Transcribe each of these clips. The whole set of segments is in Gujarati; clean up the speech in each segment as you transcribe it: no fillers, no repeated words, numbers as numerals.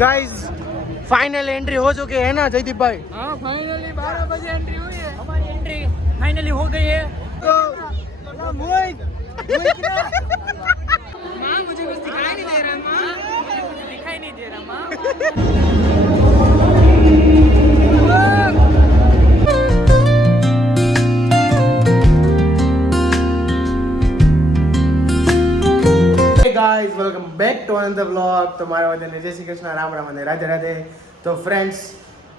गाइस फाइनल एंट्री हो चुकी है ना जयदीप भाई? हाँ फाइनली 12 बजे एंट्री हुई है। हमारी एंट्री फाइनली हो गई है। तो मोहित माँ मुझे कुछ दिखाई नहीं दे रहा माँ, मुझे कुछ दिखाई नहीं दे रहा माँ। Guys welcome back to another vlog. તો મારા બધાને જય શ્રી કૃષ્ણ, રામ રામ અને રાધે રાધે. તો ફ્રેન્ડ્સ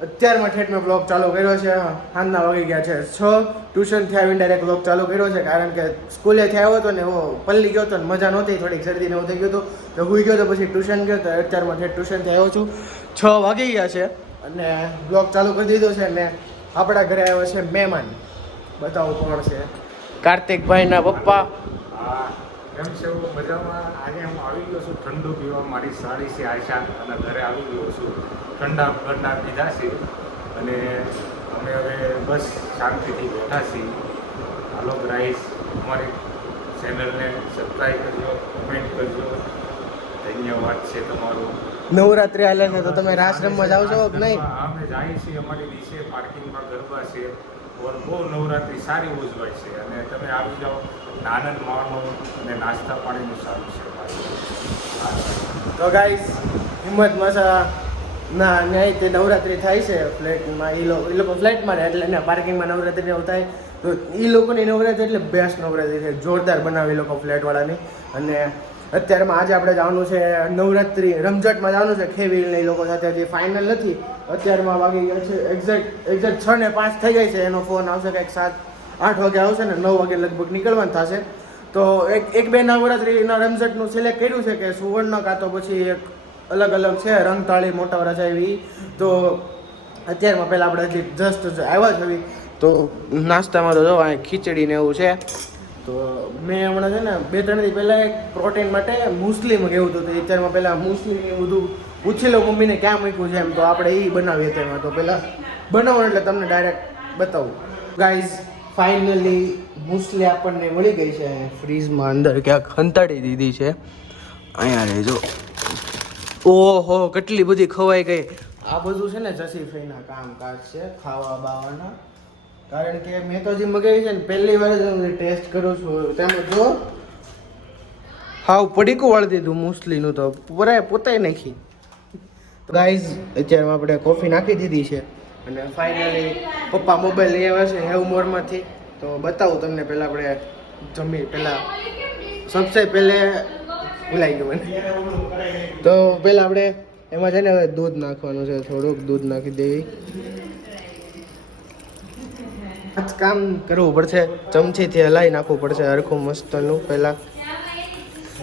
અત્યારમાં ઠેઠ મેં વ્લોગ ચાલુ કર્યો છે. સાંજના વાગી ગયા છે 6. ટ્યુશનથી આવીને ડાયરેક્ટ વ્લોગ ચાલુ કર્યો છે કારણ કે સ્કૂલેથી આવ્યો હતો ને એવો પલ્લી ગયો હતો ને મજા નહોતી, થોડીક શરદી ને એવું થઈ ગયું હતું તો હુઈ ગયો તો પછી ટ્યુશન ગયો તો અત્યારમાં ઠેઠ ટ્યુશનથી આવ્યો છું. 6 વાગી ગયા છે અને વ્લોગ ચાલુ કરી દીધો છે ને આપણા ઘરે આવ્યો છે મહેમાન. બતાવો કોણ છે? કાર્તિકભાઈના પપ્પા. કેમ છે? મજામાં. આજે હું આવી ગયો છું ઠંડુ પીવા. મારી સાડી છે આશા અને ઘરે આવી ગયો છું. ઠંડા પીધા છે અને અમે હવે બસ શાંતિથી બેઠા છીએ. હાલો ગાઈસ, અમારી ચેનલને સબસ્ક્રાઈબ કરજો, કમેન્ટ કરજો. ધન્યવાદ છે તમારો. નવરાત્રી હાલે છે તો તમે રાસ રમવા જાવ છો કે નહીં? અમે જઈએ છીએ. અમારી નીચે પાર્કિંગમાં ગરબા છે. બહુ નવરાત્રી સારી ઉજવાય છે અને તમે આવી જાઓ, આનંદ માણો અને નાસ્તા પાણીનું સારું છે. તો ગાઈસ હિંમત મસા ના ન્યાય તે નવરાત્રી થાય છે ફ્લેટમાં. એ લોકો ફ્લેટમાં રહે એટલે એના પાર્કિંગમાં નવરાત્રી એવું થાય તો એ લોકોની નવરાત્રી એટલે બેસ્ટ નવરાત્રી છે. જોરદાર બનાવે એ લોકો ફ્લેટવાળાની. અને અત્યારમાં આજે આપણે જવાનું છે નવરાત્રી રમઝટમાં જવાનું છે ખેવીને એ લોકો સાથે. હજી ફાઇનલ નથી. અત્યારમાં વાગી ગયા છે એક્ઝેક્ટ 6:05 થઈ ગઈ છે. એનો ફોન આવશે કંઈક 7-8 વાગે આવશે ને 9 વાગે લગભગ નીકળવાનું થશે. તો એક બે નવરાત્રીના રમઝટનું સિલેક્ટ કર્યું છે કે સુવર્ણ કાં તો પછી એક અલગ અલગ છે રંગતાળી મોટા વરસ આવી. તો અત્યારમાં પહેલાં આપણે હજી જસ્ટ આવ્યા જ આવી તો નાસ્તામાં તો જો અહીં ખીચડી ને એવું છે. તો મેં હમણાં છે ને 2-3 દી પહેલાં એક પ્રોટીન માટે મુસ્લિમ કેવું હતું તો અત્યારમાં પહેલાં મુસ્લિમ બધું પૂછી લો મમ્મીને ક્યાં મૂક્યું છે એમ. તો આપણે એ બનાવીએ અત્યારમાં. તો પહેલાં બનાવો એટલે તમને ડાયરેક્ટ બતાવું. ગાઈઝ ફાઇનલી મુસ્લી આપણને મળી ગઈ છે ફ્રીજમાં અંદર ક્યાંક હંતાડી દીધી છે. અહીંયા રહેજો. ઓહો કેટલી બધી ખવાઈ ગઈ. આ બધું છે ને જસીફાઈના કામકાજ છે ખાવા બાવાના. કારણ કે મેં તો જે મગાવી છે ને પહેલી વાર જ ટેસ્ટ કરું છું. તેમાં જો હાવ પડીકું વાળી દીધું મુસ્લીનું તો પોતે નાખી. ગાઈઝ અત્યારમાં આપણે કોફી નાખી દીધી છે અને ફાઇનલી પપ્પા મોબાઈલ લઈ આવ્યા છે હેવમોરમાંથી. તો બતાવું તમને. પહેલાં આપણે જમી પહેલાં સબસે પહેલે ભૂલાઈ ગયું મને. તો પહેલાં આપણે એમાં છે ને હવે દૂધ નાખવાનું છે. થોડુંક દૂધ નાખી દેવી. કામ કરવું પડશે, ચમચીથી હલાવી નાખવું પડશે હરખું મસ્તનું. પહેલાં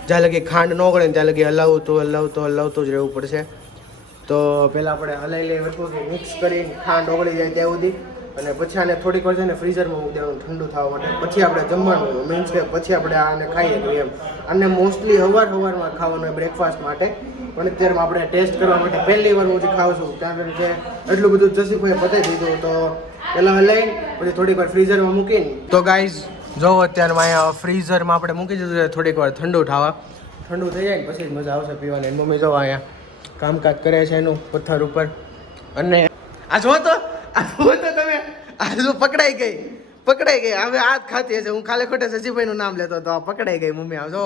જ્યાં લગી ખાંડ ન ઓગળે ને ત્યાં લગી હલાવતું જ રહેવું પડશે. તો પહેલાં આપણે હલાવી લઈએ હરખું મિક્સ કરીને ખાંડ ઓગળી જાય ત્યાં સુધી. અને પછી આને થોડીક વાર છે ને ફ્રીઝરમાં મૂકી દેવાનું ઠંડુ થવા માટે. પછી આપણે જમવાનું મીન્સ કે પછી આપણે આને ખાઈએ તો એમ. આને મોસ્ટલી સવારમાં ખાવાનું હોય બ્રેકફાસ્ટ માટે. પણ અત્યારમાં આપણે ટેસ્ટ કરવા માટે પહેલી વાર હું જે ખાઉં છું કારણ કે એટલું બધું જસીભાઈએ પતાવી દીધું. તો પહેલાં હલાવીને પછી થોડીક વાર ફ્રીઝરમાં મૂકીને. તો ગાઈઝ જો અત્યારમાં અહીંયા ફ્રીઝરમાં આપણે મૂકી દીધું છે થોડીક વાર ઠંડુ થવા. ઠંડુ થઈ જાય ને પછી જ મજા આવશે પીવાની. મમ્મી જો અહીંયા કામકાજ કરે છે એનું પથ્થર ઉપર. અને આ જો તો તમે આ જો પકડાઈ ગઈ. હવે આ જ ખાતી હશે. હું ખાલી ખોટે સજીભાઈનું નામ લેતો તો પકડાઈ ગઈ મમ્મી. આમ જો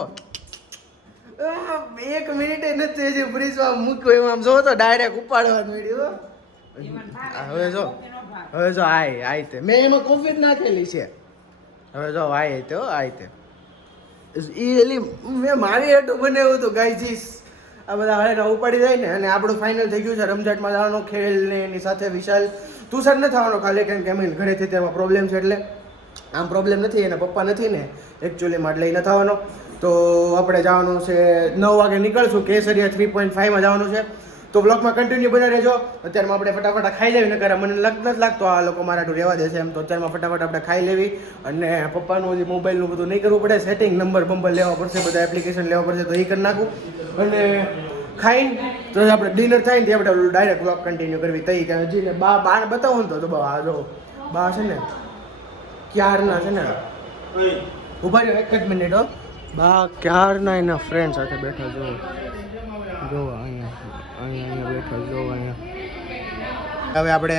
1 મિનિટે નથી હજી ફ્રીજમાં મૂક્યું એમ. આમ જો તો ડાયરેક્ટ ઉપાડવાનું મળ્યું. હવે જો આય તે મેં એમાં કોફી જ નાખેલી છે. હવે જો આય તે એલી મેં મારી હેઠું બનાવ્યું હતું ગાઈજીસ. આ બધા હળેના ઉપાડી જાય ને. અને આપણું ફાઇનલ થઈ ગયું છે રમઝટમાં જવાનો. ખેલ ને એની સાથે વિશાલ તુષાર ન થવાનો ખાલી કારણ કે અમે ઘરેથી તેમાં પ્રોબ્લેમ છે એટલે. આમ પ્રોબ્લેમ નથી એના પપ્પા નથી ને એકચ્યુઅલીમાં એટલે ન થવાનો. તો આપણે જવાનું છે 9 વાગે નીકળશું. કેસરિયા 3.5માં જવાનું છે. તો વ્લોગમાં કન્ટિન્યુ બના રહેજો. અત્યારમાં આપણે ફટાફટ ખાઈ લેવી. નકર મને નથી લાગતો આ લોકો મારા હાટું રહેવા દેશે એમ. તો અત્યારમાં ફટાફટ આપણે ખાઈ લેવી અને પપ્પાનું જે મોબાઈલનું બધું નહીં કરવું પડે. સેટિંગ નંબર લેવા પડશે, બધા એપ્લિકેશન લેવા પડશે તો એ કરી નાખું. અને ખાઈને તો આપણે ડિનર થાય ને તે આપણે ડાયરેક્ટ વ્લોગ કન્ટિન્યુ કરવી. તઈ કે હજી ને બા બતાવો ને તો બા જો બા છે ને ક્યારના છે ને ઉભા રહ્યો 1 જ મિનિટ હો. બા ક્યારના એના ફ્રેન્ડ સાથે બેઠા જો અહીંયા અહીંયા બેઠા જો અહીંયા હવે આપણે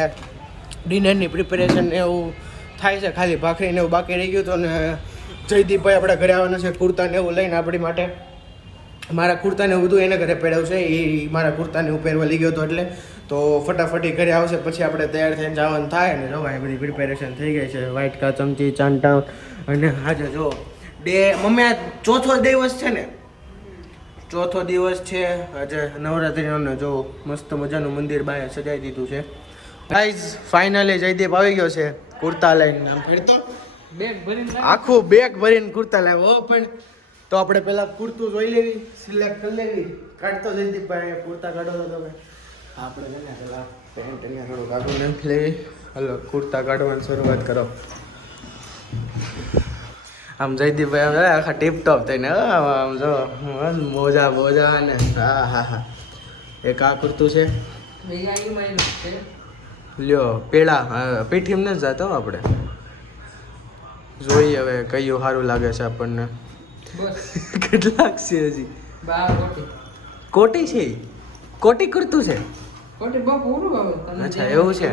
ડિનરની પ્રિપેરેશન એવું થાય છે, ખાલી ભાખરીને એવું બાકી રહી ગયું હતું. અને જયદીપભાઈ આપણા ઘરે આવવાના છે કુર્તાને એવું લઈને આપણી માટે. મારા કુર્તાને એવું બધું એને ઘરે પહેરાવ્યું છે, એ મારા કુર્તાને હું પહેરવા લઈ ગયો હતો એટલે. તો ફટાફટી ઘરે આવશે પછી આપણે તૈયાર થઈને જવાનું થાય. અને જો આ બધી પ્રિપેરેશન થઈ ગઈ છે, વાટકા, ચમચી, ચાંટા. અને આજે જો મમ્મી આ ચોથો દિવસ છે ને, ચોથો દિવસ છે આજે નવરાત્રિનો. જો મસ્ત મજાનું મંદિર બહાર સજાવી દીધું છે. ગાઈઝ ફાઇનલી જયદીપ આવી ગયો છે કુર્તા લઈને. આમ ફેરતો બેગ ભરીને આખું બેગ ભરીને કુર્તા લાવ્યો. પણ તો આપણે પહેલા કુર્તું જોઈ લેવી, સિલેક્ટ કરી લેવી. કાઢતો જયદીપભાઈ કુર્તા કાઢો તો તમે આપણે છે પેલા પેન્ટ ને થોડુંક આગળ નાખી લેવી. હલો કુર્તા કાઢવાની શરૂઆત કરો. આમ જયદીપભાઈ આમ આખા ટીપટોપ થઈને આમ જો મોજા બોજા ને હા હા હા. એક આ કુર્તું છે, લ્યો પેલા પીઠીમ નથી જતો આપણે. જોઈએ હવે કયું સારું લાગે છે આપણને. કેટલાક છે હજી? કોટી છે, કોટી કુર્તું છે. અચ્છા એવું છે.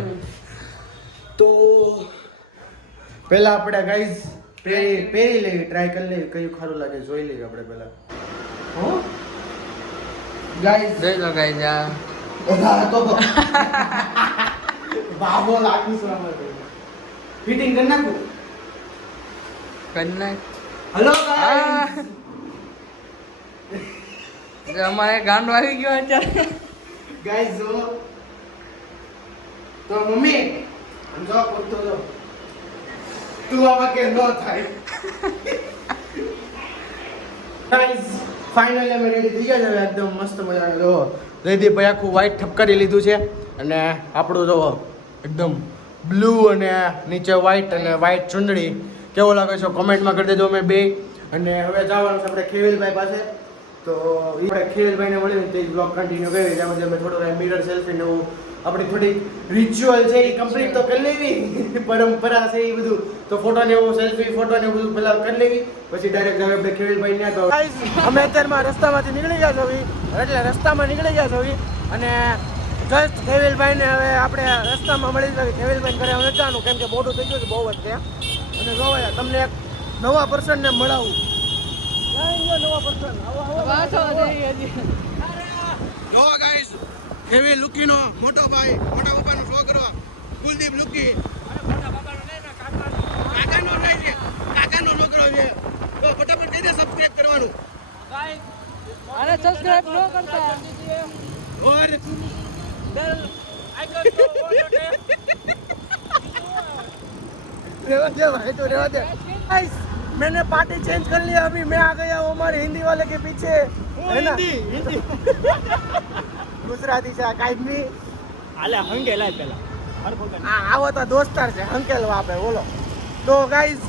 તો પહેલા આપણે ગાઈઝ પહેરી લેવી, ટ્રાય કરી લેવી કયું સારું લાગે જોઈ લેવી આપણે પહેલા. હો ગાઈઝ જોઈ લો ગાઈઝ આ બધા તો બાબો લાગુ છે આમાં. ફિટિંગ કરી નાખું. કન્ના હલો ગાઈઝ અમારે ગાંડો આવી ગયો અત્યારે. ગાઈઝ જો તો મમ્મી આમ જો કરતો જો તું આમાં કે ન થાય. ગાઈઝ ફાઇનલી અમે રેડી થઈ ગયા છે હવે એકદમ મસ્ત મજાનું. જો જયદીપભાઈ આખું વ્હાઈટ ઠપકારી લીધું છે અને આપણું જો એકદમ બ્લુ અને નીચે વ્હાઈટ અને વ્હાઈટ ચૂંદડી. કેવો લાગે છે કોમેન્ટમાં કરી દેજો અમે બે. અને હવે જવાનું છે આપણે ખેવેલભાઈ પાસે. તો આપણે ખેવેલભાઈને મળીને તે બ્લોગ કન્ટિન્યુ કરી જેમાં અમે થોડું મિરર સેલ્ફી ને એવું આપણી થોડી રિચ્યુઅલ છે એ કમ્પ્લીટ તો કરી લેવી, પરંપરા છે એ બધું. તો ફોટો ને એવું સેલ્ફી ફોટો ને એવું બધું પહેલા કરી લેવી પછી ડાયરેક્ટ હવે આપણે ખેવેલભાઈ ને. તો અમે અત્યારમાં રસ્તામાંથી નીકળી ગયા છો, એટલે રસ્તામાં નીકળી ગયા છો અને જસ્ટ ખેવેલભાઈને હવે આપણે રસ્તામાં મળી જઈએ. ખેવેલભાઈ ઘરે હવે જવાનું કેમ કે મોટું થઈ ગયું છે બહુ જ ત્યાં. અને જોવા તમને એક નવા પર્સનને મળાવું. નવા પર્સન જો ગાઈસ હેવી લુકીનો મોટો ભાઈ, મોટા પપ્પાનો શો કરવા કુલદીપ લુકી. કાકાનો નહીં છે, કાકાનો છોકરો છે. તો ફટાફટ કહી દે સબસ્ક્રાઇબ કરવાનું. અરે સબસ્ક્રાઇબ ન કરતા और બેલ આઇકન को रेवा दे भाई तो रेवा दे. गाइस मैंने पार्टी चेंज कर लिया, अभी मैं आ गया हूँ हमारे हिंदी वाले के पीछे. है ना हिंदी गुजराती से काई नहीं આલે હંગેલા પેલા આવો તો દોસ્તાર છે અંકેલ વાપે બોલો. તો ગાઈસ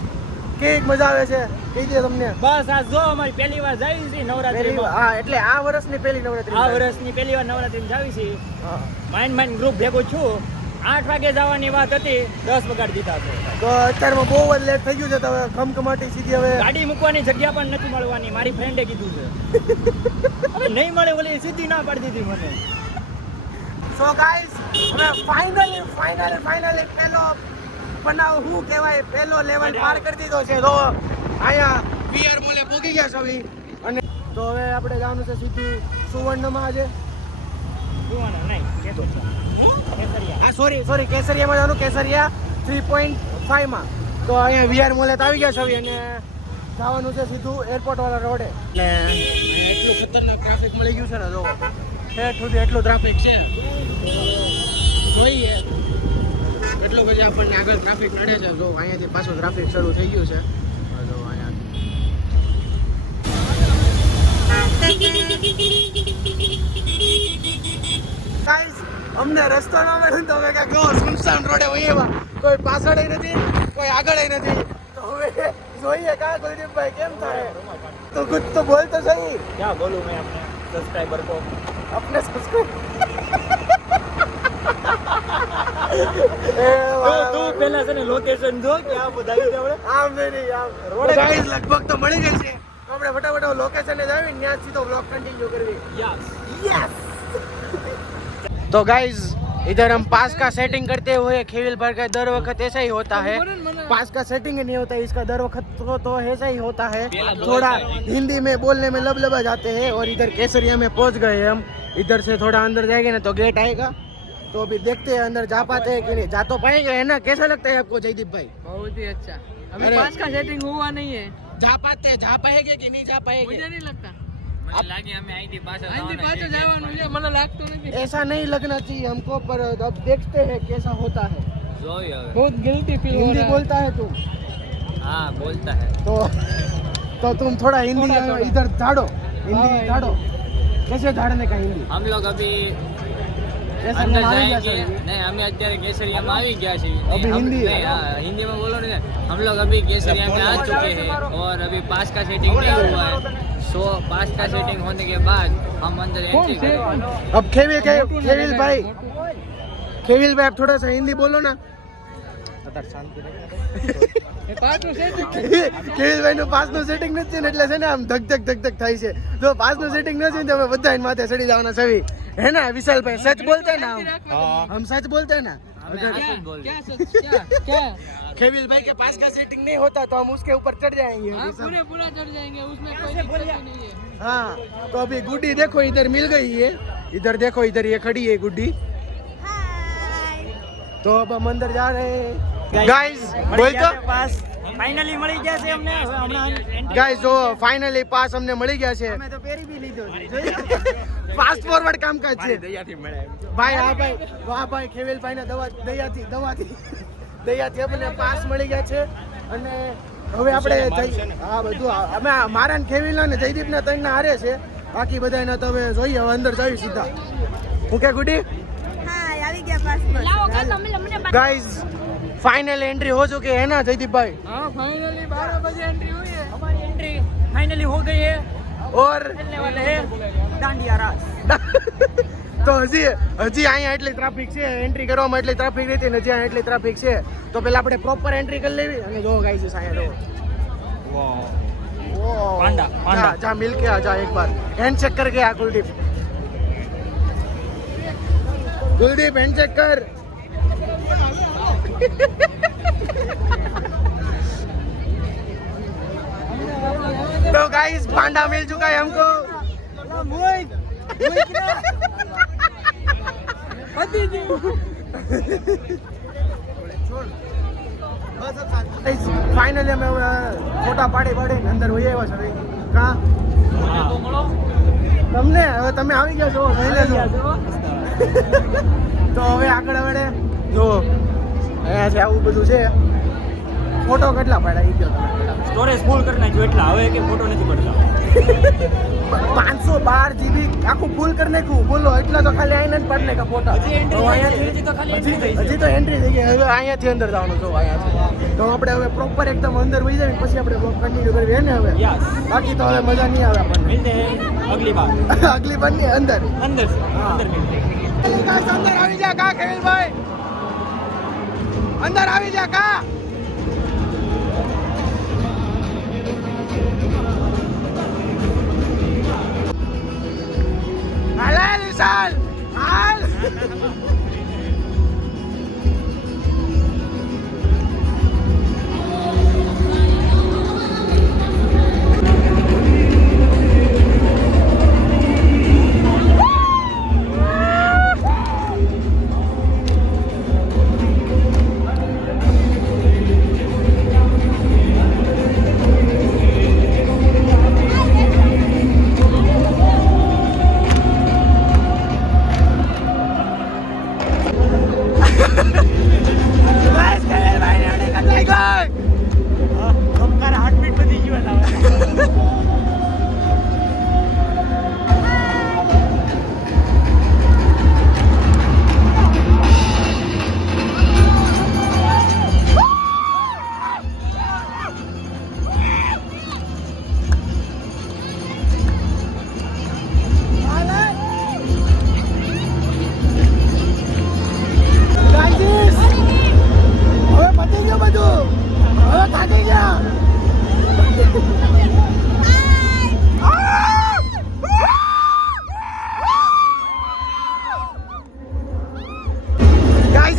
કેક મજા આવે છે કહી દે તમને. બસ આ જો અમારી પહેલી વાર જાવી છે નવરાત્રીમાં. હા એટલે આ વર્ષની પહેલી નવરાત્રી. આ વર્ષની પહેલી વાર નવરાત્રીમાં જાવી છે. હા માઇન્ડ ગ્રુપ ભેગો છું. 8 વાગે જવાની વાત હતી, 10 વગાડી દીધા છે. તો અત્યારમાં બહુ જ લેટ થઈ ગયું છે. તો હવે ખમખમાટી સીધી હવે ગાડી મૂકવાની જગ્યા પણ નથી મળવાની. મારી ફ્રેન્ડે કીધું છે હવે નહીં મળે, ઓલી સીધી ના પાડી દીધી મને. સો ગાઈસ હવે ફાઇનલી પહેલો બનાવ શું કહેવાય પહેલો લેવલ પાર કરી દીધો છે. તો અહીંયા વીઆર મોલે પહોંચી ગયા છે અને તો હવે આપણે જવાનું છે સીધું સુવર્ણમાં આજે. જોવાના નહીં કેસરિયા. સોરી કેસરિયામાં જવાનું. કેસરિયા 3.5 માં. તો અહીંયા વીઆર મોલે તો આવી ગયા છે અને જવાનું છે સીધું એરપોર્ટ વાળા રોડે. એટલે અહીંયા એટલું ખતરનાક ટ્રાફિક મળી ગયું છે ને જો ઠેઠ સુધી એટલું ટ્રાફિક છે. જોઈએ એટલું પછી આપણને આગળ ટ્રાફિક નડે છે. જો અહીંયાથી પાછું ટ્રાફિક શરૂ થઈ ગયું છે. જો ગાઈસ અમને રસ્તો ન મળ્યો તો હવે કાંઈક જો સુનસાન રોડે હોઈએ કોઈ પાછળ નથી કોઈ આગળ નથી. તો હવે જોઈએ કા કુલદીપભાઈ કેમ થાય. તો કુછ તો બોલ તો સહી. क्या बोलूं मैं अपने सब्सक्राइबर को. अपने सब्सक्राइब તું પહેલા છે ને લોકેશન જો કે આ બધાઈ દે આપણે. આમ નહીં આમ રોડ ગાઈસ લગભગ તો મળી ગઈ છે. આપણે ફટાફટ લોકેશને જ આવી ત્યાં સીધો બ્લોગ કન્ટિન્યુ કરવી. યસ યસ तो गाइज इधर हम पास का सेटिंग करते हुए खेविल भर का दर वक्त ऐसा ही होता है, पास का सेटिंग ही नहीं होता है इसका दर वक्त तो ऐसा ही होता है, थोड़ा हिंदी में बोलने में लबलबा जाते हैं। और इधर केसरिया में पहुंच गए हम, इधर से थोड़ा अंदर जाएंगे ना तो गेट आएगा, तो अभी देखते हैं अंदर जा पाते हैं कि नहीं, जा तो पाएंगे है ना। कैसा लगता है आपको जयदीप भाई? बहुत ही अच्छा। अभी अरे। पास का सेटिंग हुआ नहीं है, जा पाते हैं, जा पाएंगे कि नहीं जा पाएंगे? मुझे नहीं लगता। મને લાગે અમે અહીંથી પાછા અહીંથી જવાના પાછો છીએ. જવાનું છે, મને લાગતું નથી। ऐसा नहीं लगना चाहिए हमको, पर अब देखते हैं कैसा होता है। જોઈ હવે. बहुत गिल्टी फील हो हिंदी रहा है। बोलता है तुम હા બોલતા હે. तो तुम थोड़ा हिंदी थोड़ा। इधर झाड़ो, हिंदी हाँ, झाड़ो। कैसे झाड़ने का हिंदी? हम लोग अभी कैसे अंदर हम आगे जा जाएंगे. सकते हैं? नहीं हमें અત્યારે કેસરિયામાં આવી ગયા છીએ. अभी नहीं, हम- हिंदी है। नहीं, हाँ, हिंदी में बोलो ना। हम लोग अभी केसरिया में आ चुके हैं और अभी पास का सेटिंग नहीं हुआ है। सो पास का सेटिंग होने के बाद हम अंदर एंट्री करेंगे. अब खेविल भाई, खेविल भाई आप थोड़ा सा हिंदी बोलो ना। એ પાછું setting ખેવિલ ભાઈ નું પાસ નું સેટિંગ નથી ને એટલે છે ને આમ ધક ધક ધક ધક થાય છે। જો પાસ નું સેટિંગ નથી ને તો અમે બધા એને માથે ચડી જવાના સવી, है ना विशाल भाई? सच बोलते हैं ना हम सच बोलते हैं ना। हमें अगर ऐसे ही बोल क्या सच क्या क्या खेविल भाई के पास का सेटिंग नहीं होता तो हम उसके ऊपर चढ़ जाएंगे। हाँ पूरे पूरा चढ़ जाएंगे, उसमें कोई दिक्कत ही नहीं है। हाँ तो अभी गुड्डी देखो इधर मिल गई है, इधर देखो इधर ये खड़ी है गुड्डी। तो अब हम अंदर जा रहे हैं गाइस। बोल तो ફાઇનલી મળી ગયા છે અમને હવે હમણાં ગાઈસ જો ફાઇનલી પાસ અમને મળી ગયા છે। અમે તો પહેરી બી લીધો છે. ફાસ્ટ ફોરવર્ડ કામકાજ છે દયાથી મળે. ભાઈ। હા ભાઈ, વાહ ભાઈ, ખેવેલ ભાઈ ને દયાથી અમને પાસ મળી ગયા છે। અને હવે આપણે હા બધું અમે મારા ને ખેવેલ ને જયદીપ ના ત્રણ ના હારે છે, બાકી બધાને તો હવે જોઈએ, હવે અંદર જઈએ સીધા। હું કે ગુડી गाइस फाइनल एंट्री हो चुकी है ना जयदीप भाई? हाँ फाइनली 12 बजे एंट्री हुई है। हमारी एंट्री फाइनली हो गई है और खेलने वाले हैं दांडिया रास. તો હજી અહીંયા એટલી ટ્રાફિક છે, એન્ટ્રી કરવામાં એટલી ટ્રાફિક રહેતી ને જ્યાં એટલી ટ્રાફિક છે તો પેલા આપણે પ્રોપર એન્ટ્રી કરી લેવી। અને જો ગાઈસ અહીંયા જો पांडा, पांडा। जा मिल के आ जा एक बार, हैंड चेक करके आ कुलदीप। कुलदीप हैंड चेक कर। तो गाइस पांडा मिल चुका है हमको। फाइनली અમે ફોટા પાડી અંદર વહી આવ્યા છે। કા તમને હવે તમે આવી ગયા છો, લઈ લેજો। તો હવે આગળ વળે જો અહીંયા છે આવું બધું છે। ફોટો કેટલા પાડ્યા એ કહો તમે? સ્ટોરેજ ફૂલ કરી નાખ્યું એટલા, હવે કે ફોટો નથી પડતા। 512 GB આખું ફૂલ કરી નાખ્યું, બોલો એટલા તો ખાલી આઈને જ પાડી નાખ્યા ફોટા। હજી entry થઈ છે, હજી તો ખાલી entry થઈ છે। હજી તો એન્ટ્રી થઈ ગઈ, હવે અહીંયાથી અંદર જવાનું છો અહીંયાથી। તો આપણે હવે પ્રોપર એકદમ અંદર વહી જઈએ પછી આપણે બ્લોગ કન્ટિન્યુ કરવી હે ને હવે? Yes. બાકી તો હવે મજા નહીં આવે આપણને। मिलते हैं अगली बार અગલી બનની અંદર अंदर से अंदर मिलते हैं। અંદર આવી જા કા ખેલભાઈ, અંદર આવી જા કા। હાલ વિશાલ હાલ।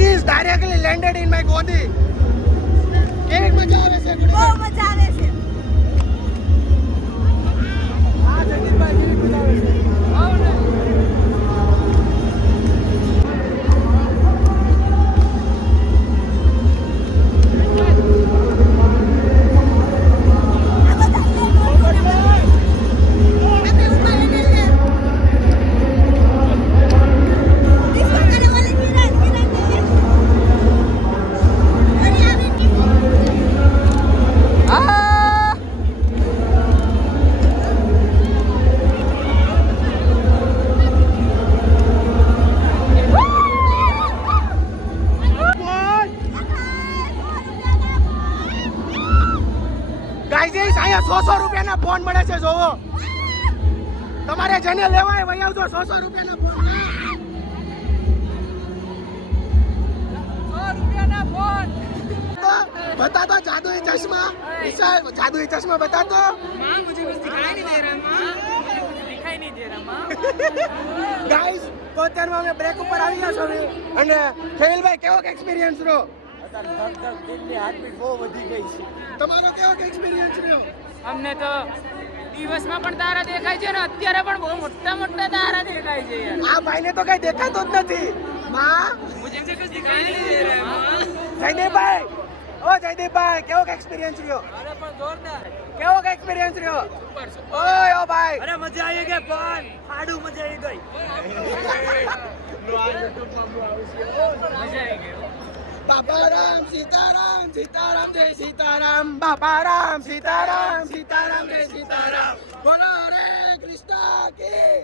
is directly landed in my Godi. કેવી મજા આવે છે બહુ મજા આવે છે. આ જગદીશભાઈ કેવી મજા આવે છે ગાઈઝ અહીંયા 100 રૂપિયાના ફોન મળે છે જોવો તમારે જેને લેવાય વહી આવજો 100 રૂપિયાના ફોન बता दो जादुई चश्मा विशाल जादुई चश्मा बता दो माँ मुझे कुछ दिखाई नहीं दे रहा माँ दिखाई नहीं दे रहा माँ गाइस તો અત્યારમાં અમે બ્રેક ઉપર આવી ગયા છો અને ખેલભાઈ કેવો એક્સપિરિયન્સ રહ્યો તમારો કેવો એક્સપિરિયન્સ રહ્યો અમને તો દિવસમાં પણ તારા દેખાય છે ને અત્યારે પણ બહુ મોટા મોટા તારા દેખાય છે યાર આ ભાઈને તો કઈ દેખાતો જ નથી માં मुझे कुछ दिखाई नहीं दे रहा माँ જયદેવભાઈ ઓ જયદેવભાઈ કેવો એક્સપિરિયન્સ રહ્યો અરે પણ જોરદાર કેવો એક્સપિરિયન્સ રહ્યો ઓય ઓ ભાઈ અરે મજા આવી ગઈ પણ ફાડું મજા આવી ગઈ મજા આવી ગઈ બાપા રામ સીતારામ સીતારામ જય સીતારામ બાપા રામ સીતારામ સીતારામ જય સીતારામ બોલો રે કૃષ્ણ કી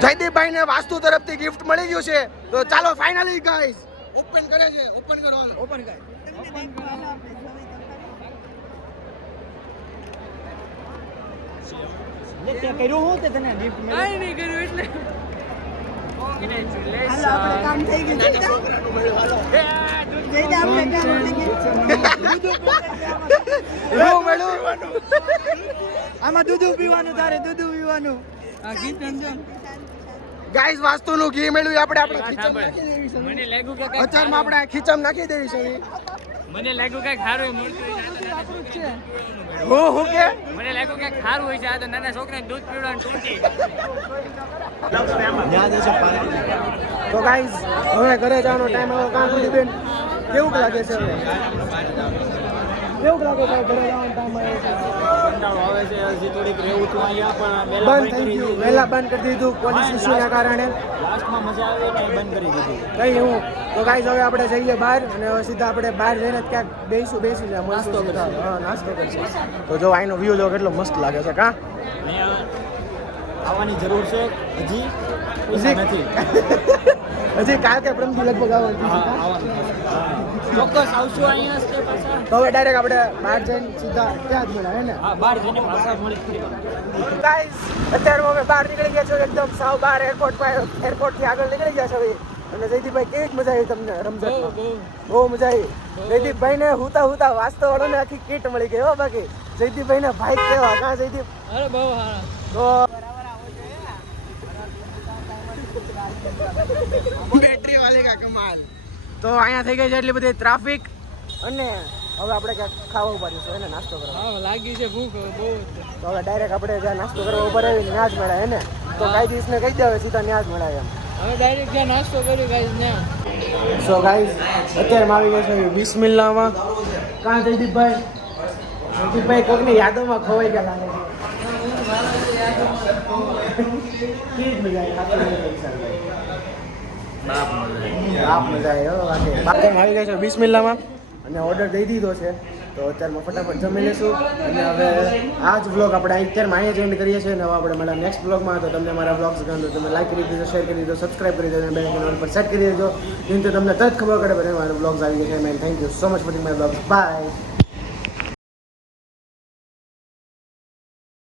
જયદીપભાઈને વાસ્તુ તરફથી ગિફ્ટ મળી ગયું છે તો ચાલો ફાઇનલી ગાઈસ ઓપન કરે છે ઓપન કરવાનો ઓપન કર કાઈ નહીં કર્યું એટલે હાલો આપણે કામ થઈ ગયું જયદા આપણે કામ થઈ ગયું આમાં દૂધ પીવાનું તારે દૂધ પીવાનું આ ગીત સમજો ગાઈસ વાસ્તુનું ઘી મેળવી આપણે ખીચમ નાખી દેવી છે મને લાગ્યું કે અચારમાં આપણે ખીચમ નાખી દેવી છે મને લાગ્યું કે ખારું મળતું છે હું કે મને લાગ્યું કે ખારું હોય છે આ તો નાના છોકરાને દૂધ પીવડાવવાનું તૂટી તો ગાઈસ હવે ઘરે જવાનો ટાઈમ આવ્યો કામ કરી બેન કેવું લાગે છે હવે કેવું લાગે છે ઘરે જવાનો ટાઈમ આવ્યો છે કંટાળો આવે છે હજી થોડીક રહેવું હતું અહીંયા પણ બંધ થઈ ગયું વહેલા બંધ કરી દીધું પોલીસ ઇસ્યુના કારણે લાસ્ટમાં મજા આવે ને બંધ કરી દીધું કઈ હું તો ગાઈસ હવે આપણે જઈએ બહાર અને હવે સીધા આપણે બહાર જઈને ક્યાંક બેસી જાય નાસ્તો કરશું હા નાસ્તો કરશું તો જો અહીંનો વ્યૂ જો કેટલો મસ્ત લાગે છે કા અહીંયા આવવાની જરૂર છે હજી નથી હજી કાલ કે પ્રમથી લગભગ આવવાનું ચોક્કસ આવશું અહીંયા જ તે પાછા તો હવે ડાયરેક્ટ આપણે બહાર જઈને સીધા ત્યાં જ મળ્યા હે ને હા બહાર જઈને પાછા મળી ગાઈસ અત્યારે અમે બહાર નીકળી ગયા છો એકદમ સાવ બહાર એરપોર્ટથી આગળ નીકળી ગયા છો અને જયદીપભાઈ કેવી મજા આવી તમને રમઝટમાં? બહુ મજા આવી. જયદીપભાઈ ને હુતા વાસ્તો વાળો ને આખી કીટ મળી ગઈ હો. બાકી જયદીપભાઈ ના ભાઈ કેવા કાં જયદીપ? અરે બહુ સારા. તો બેટરી વાલે કા કમાલ. તો અહીંયા થઈ ગઈ છે એટલી બધી ટ્રાફિક અને હવે આપણે ક્યાંક ખાવા ઉભા રહીશું એને નાસ્તો કરવા. હા લાગી છે ભૂખ બહુ. તો હવે ડાયરેક્ટ આપણે જ્યાં નાસ્તો કરવા ઉભા રહીને ત્યાં જ મળાય ને. તો કાંઈ દિવસને કહી દેવે સીધા ત્યાં જ મળાય એમ. હવે ડાયરેક્ટ જ્યાં નાસ્તો કર્યો ગાઈસ ત્યાં. સો ગાઈસ અત્યારે આવી ગયા છે બિસ્મિલ્લાહમાં. કાં જયદીપભાઈ? જયદીપભાઈ કોકની યાદોમાં ખોવાઈ ગયા લાગે છે. કેવી મજા આવી? બાપ મળે. બાપ મજા આવી હો બાકી. બાકી આવી ગયા છે બિસ્મિલ્લાહમાં અને ઓર્ડર દઈ દીધો છે. તો અત્યારમાં ફટાફટ જમી લઈશું અને હવે આ જ વ્લોગ આપણે અત્યારમાં અહીંયા જ એન્ડ કરીએ છીએ. અને હવે આપણે મળ્યા નેક્સ્ટ વ્લોગમાં. તો તમને મારા વ્લોગ્સ ગમે તો તમે લાઈક કરી દેજો, શેર કરી દેજો, સબસ્ક્રાઈબ કરી દેજો અને બેલ આઇકન પર સેટ કરી દેજો. જેથી તમને તરત ખબર પડે બધા મારા વ્લોગ્સ આવી ગયા છે. Man thank you so much for my vlogs. By.